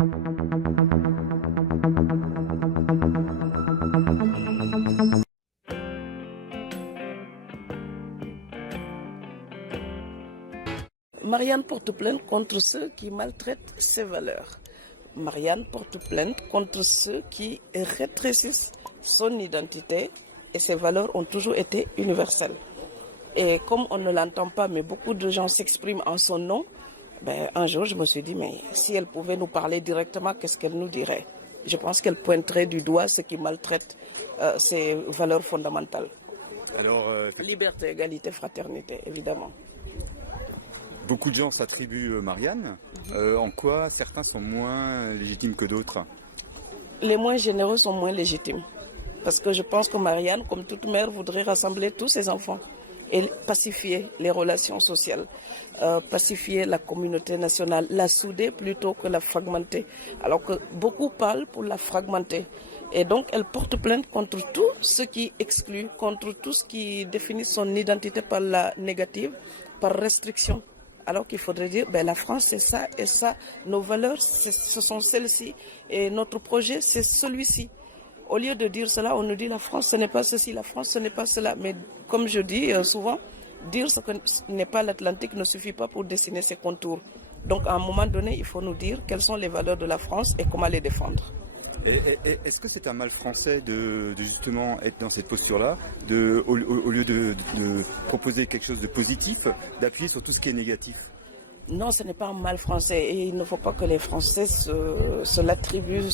Marianne porte plainte contre ceux qui maltraitent ses valeurs. Marianne porte plainte contre ceux qui rétrécissent son identité et ses valeurs ont toujours été universelles. Et comme on ne l'entend pas, mais beaucoup de gens s'expriment en son nom, un jour je me suis dit, mais si elle pouvait nous parler directement, qu'est-ce qu'elle nous dirait? Je pense qu'elle pointerait du doigt ceux qui maltraitent ses valeurs fondamentales. Alors, Liberté, égalité, fraternité, évidemment. beaucoup de gens s'attribuent Marianne. En quoi certains sont moins légitimes que d'autres? Les moins généreux sont moins légitimes. Parce que je pense que Marianne, comme toute mère, voudrait rassembler tous ses enfants et pacifier les relations sociales, pacifier la communauté nationale, la souder plutôt que la fragmenter. Alors que beaucoup parlent pour la fragmenter. Et donc, elle porte plainte contre tout ce qui exclut, contre tout ce qui définit son identité par la négative, par restriction. Alors qu'il faudrait dire, la France c'est ça et ça, nos valeurs ce sont celles-ci et notre projet c'est celui-ci. Au lieu de dire cela, on nous dit la France ce n'est pas ceci, la France ce n'est pas cela. Mais comme je dis souvent, dire ce que n'est pas l'Atlantique ne suffit pas pour dessiner ses contours. Donc à un moment donné, il faut nous dire quelles sont les valeurs de la France et comment les défendre. Est-ce que c'est un mal français de justement être dans cette posture-là, au lieu de proposer quelque chose de positif, d'appuyer sur tout ce qui est négatif? Non, ce n'est pas un mal français et il ne faut pas que les Français se l'attribuent.